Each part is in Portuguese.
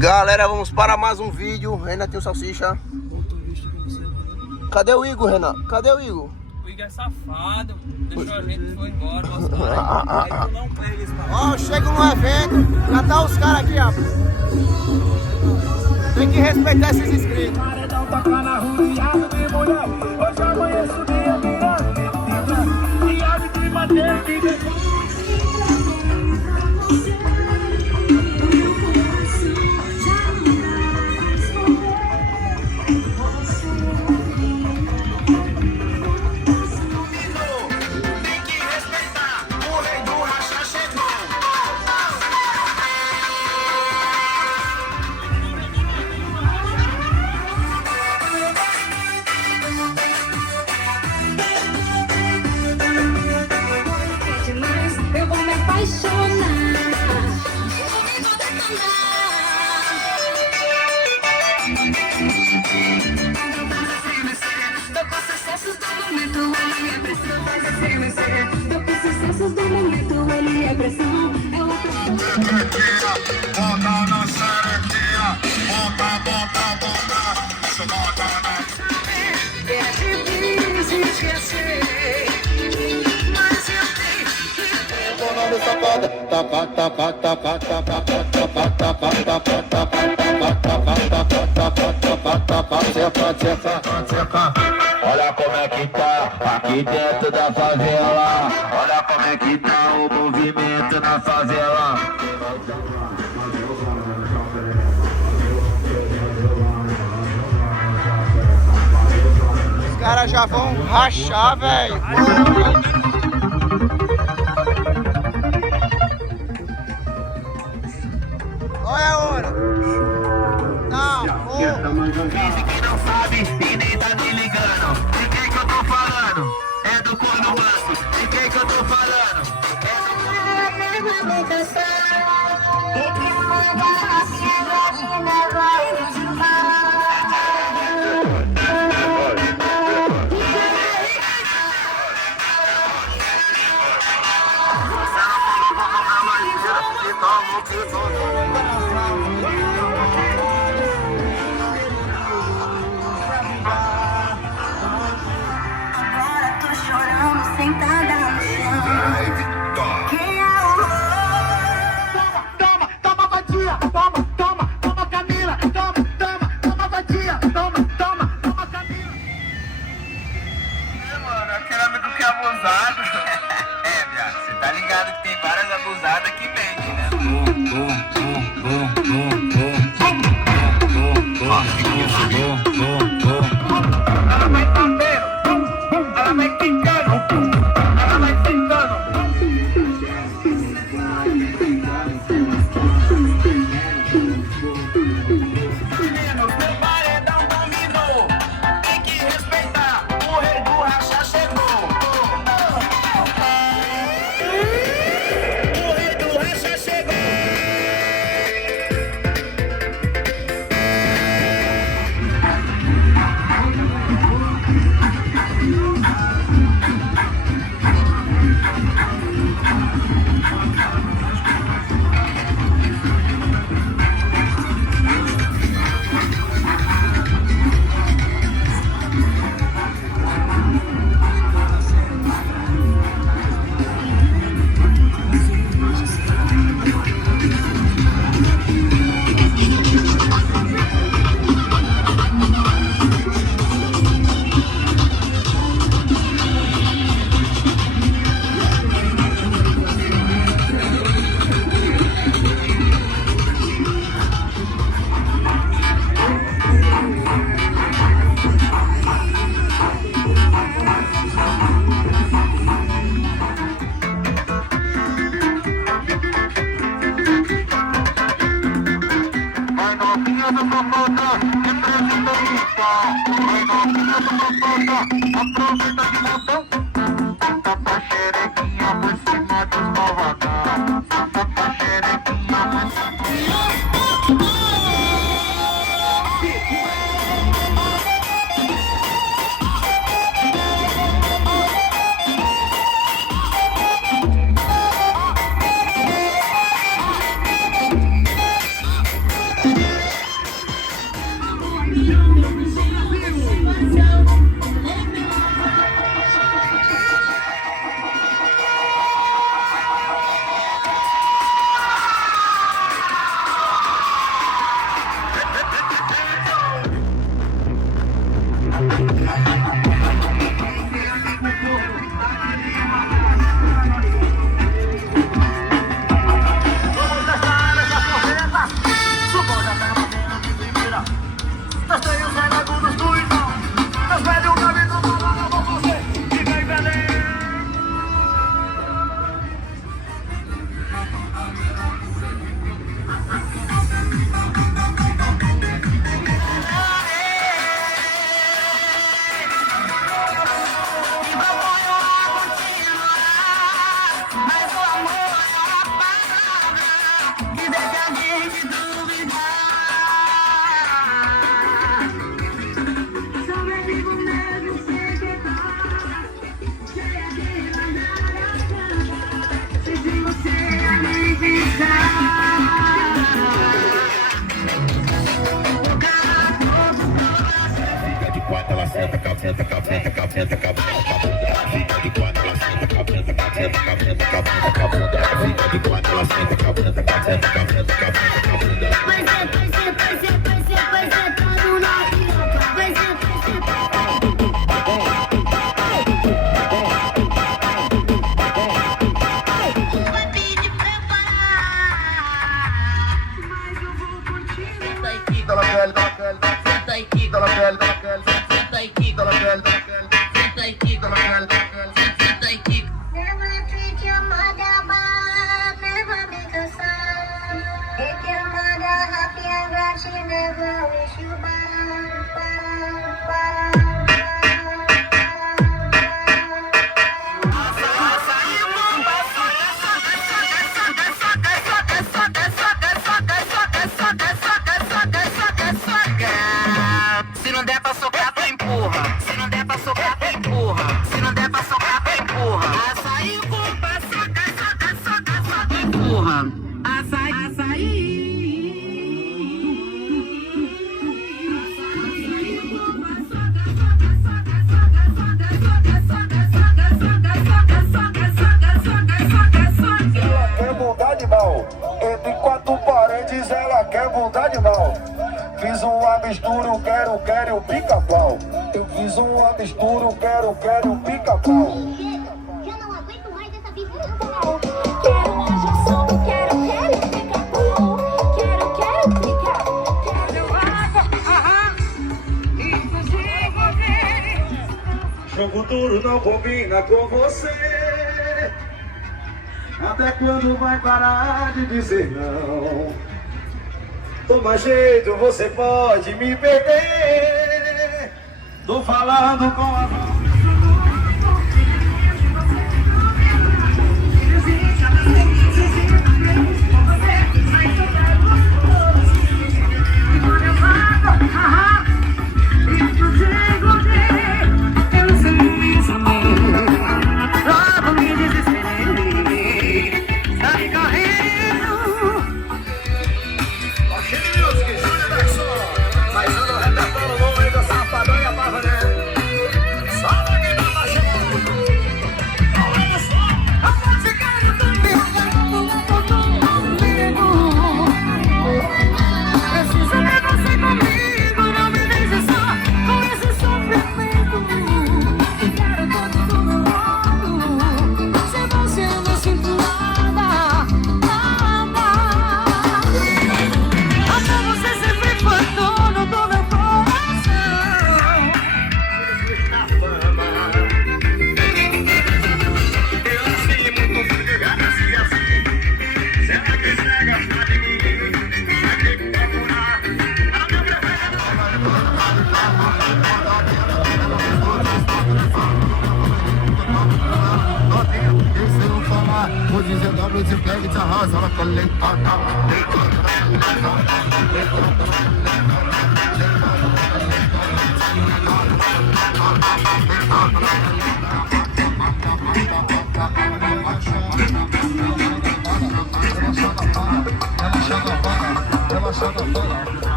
Galera, vamos para mais um vídeo. Renan tem o salsicha. Cadê o Igor, Renan? Cadê o Igor? O Igor é safado, deixou a gente e foi embora. Ó, chega no evento, já tá os caras aqui, ó. Tem que respeitar esses inscritos. Olha como é que tá aqui dentro da favela. Olha como é que tá o movimento na favela. Os caras já vão rachar, velho. Olha a hora. Não, Finge que não sabe e nem tá me ligando. De quem que eu tô falando? É do corno manso. De quem que eu tô falando? É do corno manso. Agora tô chorando sentada no chão. Quem é o Toma, vadia, toma, Camila, toma, vadia, toma, Camila. Mano, aquele amigo que é abusado. Viado, você tá ligado que tem várias abusadas que vendem, né? Ela vai batendo, ela vai picando, ela vai picando. Meninos, meu paredão dominou. Tem que respeitar, o rei do racha chegou. O rei do racha chegou. senta com a bunda, fica de quatro, ela senta com a bunda, senta com a bunda, com a bunda, fica de quatro, ela senta com a bunda, senta com a bunda, com a bunda. Vai ser todo na piroca, vai ser Se não der pra socar, tu empurra. Se não der pra socar, tu empurra. Se não der pra socar, tu empurra. Açaí, compra, soca, empurra. Açaí. Ela quer mudar de mal. Entre quatro paredes ela quer mudar de mal. Fiz uma mistura, eu quero o pica-pau. Eu fiz uma mistura, eu quero o pica-pau. Já não aguento mais essa vida. Quero uma junção, quero pica-pau. Quero pica-pau. Jogo duro não combina com você. Até quando vai parar de dizer não? Toma jeito, você pode me perder. Tô falando com a mão. Vou dizer dobro de pega e te arrasa, ela tá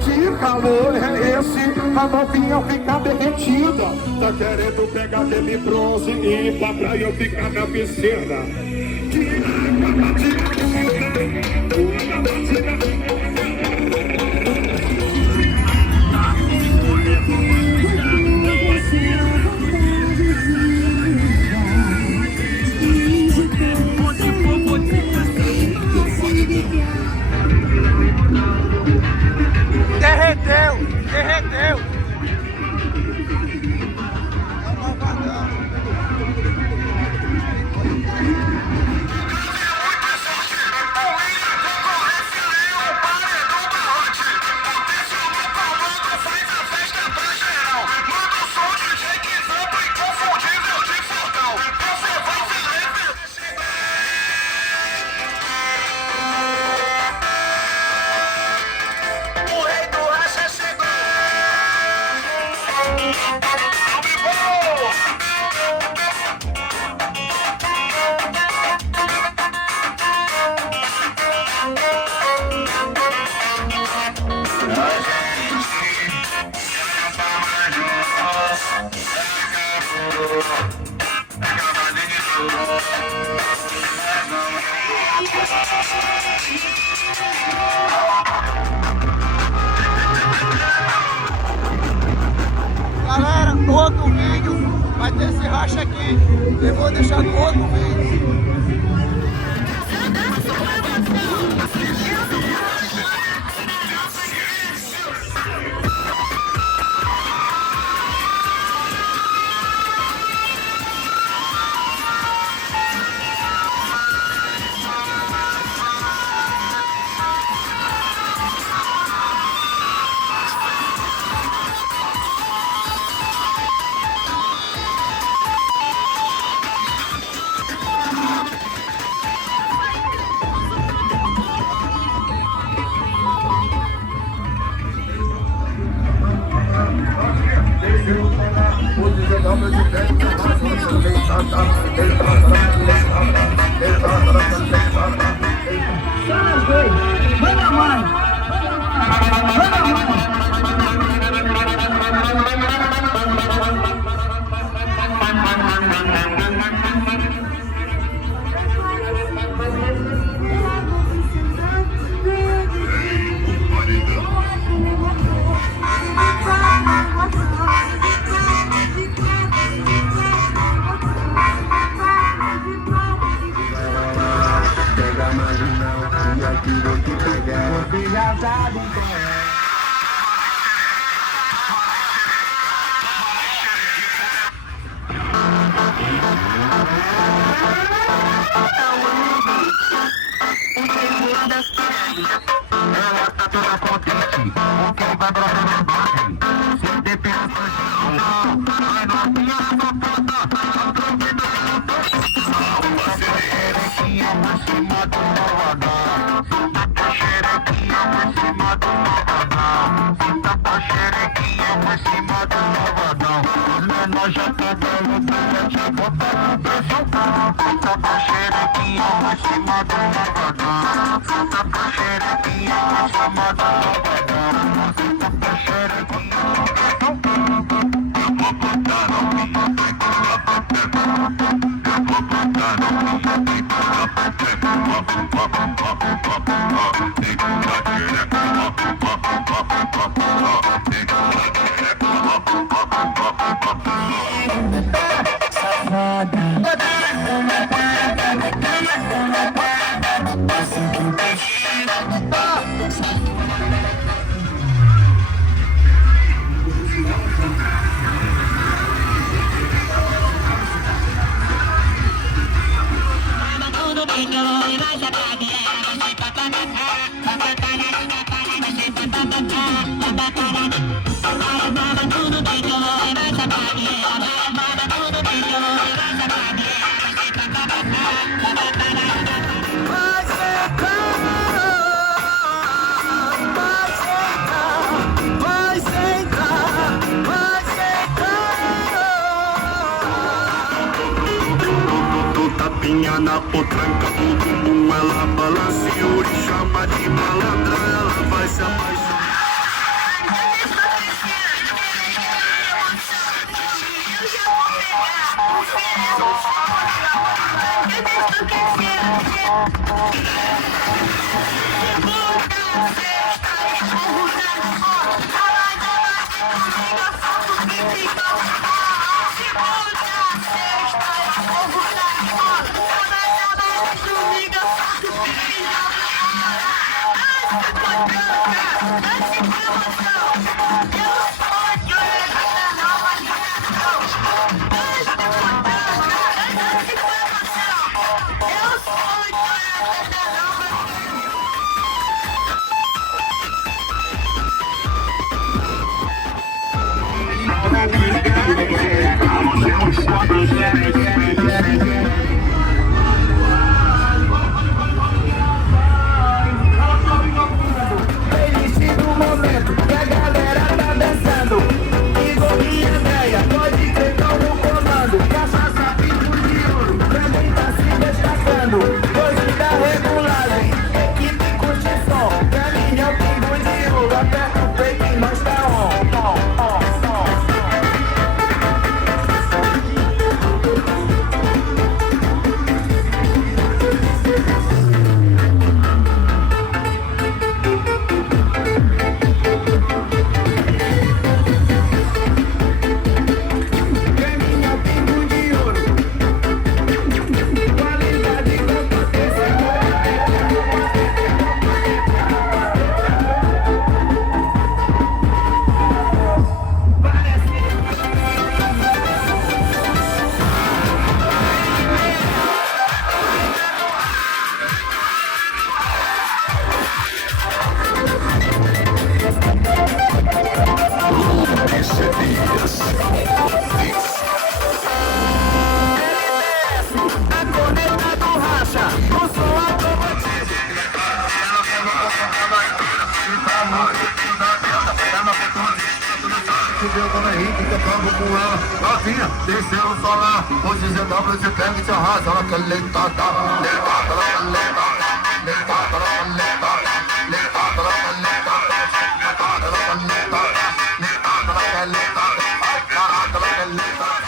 que calor é esse? A novinha fica derretida. Tá querendo pegar gelo bronze e ir pra praia eu ficar na piscina. Derreteu! Galera, no outro vídeo vai ter esse racha aqui. Eu vou deixar no outro vídeo. Ela tá toda contente, porque vai brotar na base. Sem ter pensão, vai novinha na fofoca. Xerequinha por cima do malvadão. Senta xerequinha por cima do malvadão. Senta xerequinha por cima do malvadão. Os menores já tá dando pra te botar no pressão. Senta xerequinha por cima do malvadão. Senta xerequinha por cima do malvadão. Senta xerequinha por cima do malvadão. Eu vou botar novinha, vem pra pra eu vou botar novinha, vem pra pra tapinha na potranca, o bumbum ela balança e o Uri chama de malandra, ela vai se apaixonar. Playlist do momento que a galera tá dançando. A corneta do racha, o som automotivo. Henrique, tocando com ela, novinha, desceu o solar. Hoje GW te pega e te arrasa. Ela quer leitada, leitada, ela quer leitada, leitada, ela quer leitada, leitada, ela quer leitada, leitada, ela quer leitada, leitada, ela quer leitada, caraca, ela quer leitada.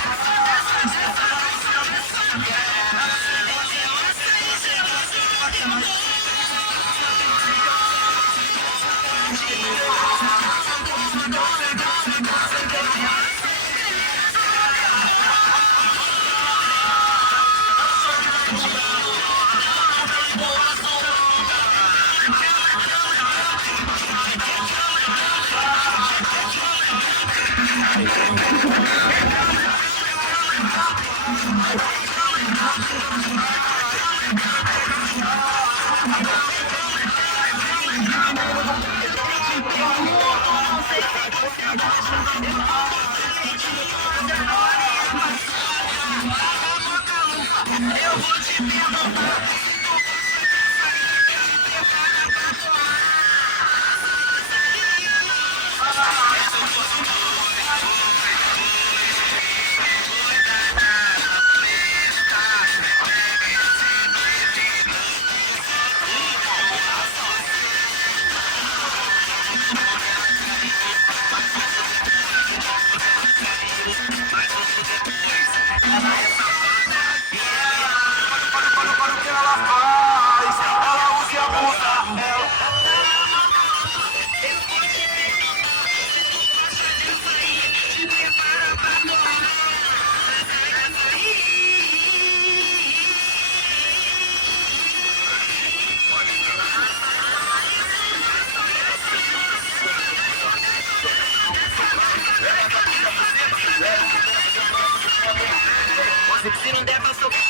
Se não der pra socar,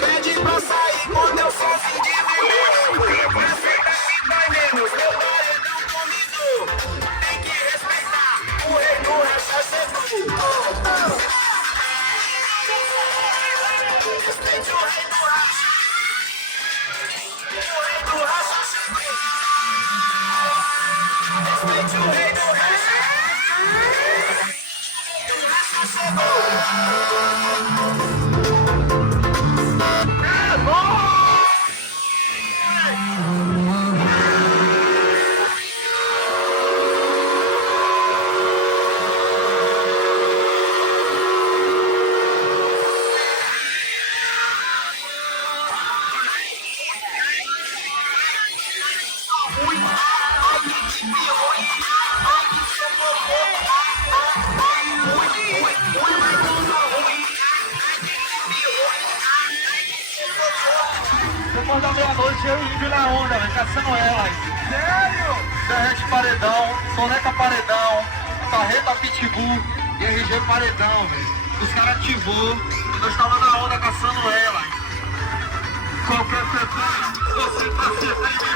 Pede pra sair quando eu sozinho de mim. Respeita que dói menos, meu paredão dominou. Tem que respeitar, o rei do racha chegou. Respeite o rei do racha. O rei do racha chegou. Respeite o rei do racha. O racha chegou. Depois da meia-noite eu e o Índio na onda, velho, caçando elas. Sério? Derrete paredão, soneca paredão, carreta pitbull e RG paredão, velho. Os caras ativou quando eu estava na onda caçando elas. Qualquer pessoa, você tá sempre me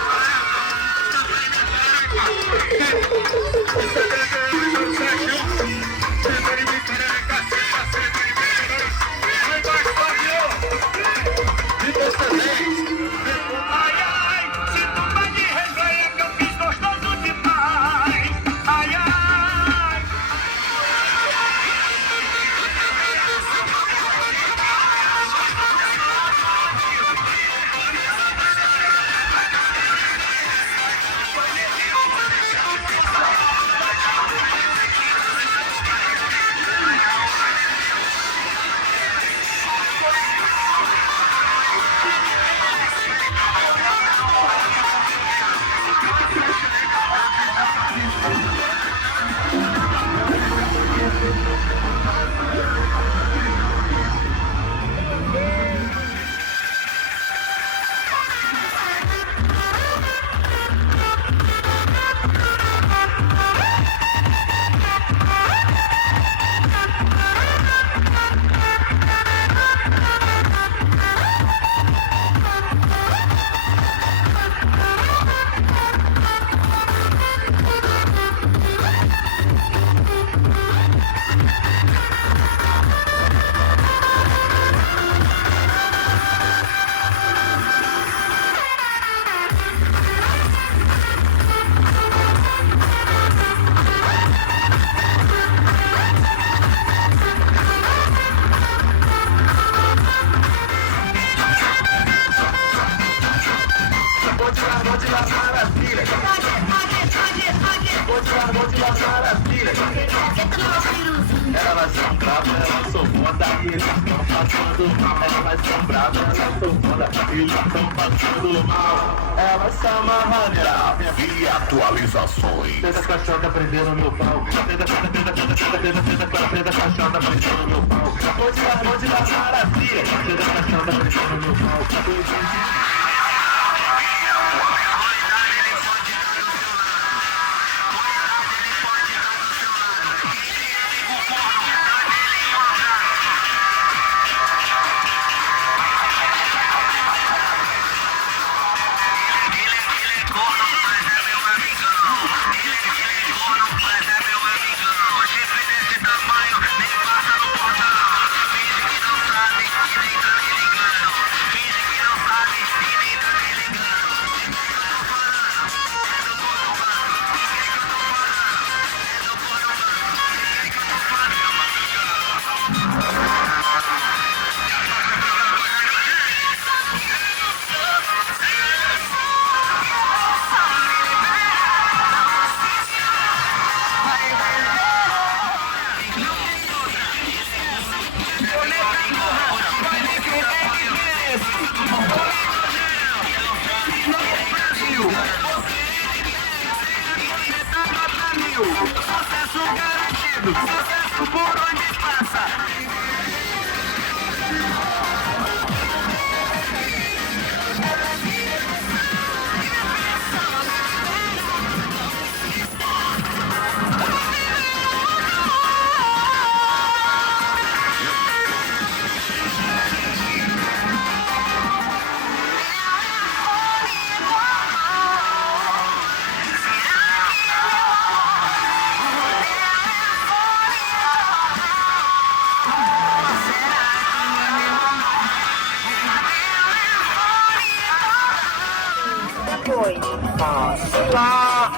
Elas são bravas, elas são foda e eles estão passando mal. Elas são bravas, elas são foda e eles estão passando mal. Elas são malandras e atualizações. Tenta cachorra prendendo meu pau. Tenta cachorra prendendo meu pau. Onde da maravilha. Tenta cachorra prendendo meu pau. Sucesso garantido, sucesso por onde passa. Foi. Sei lá,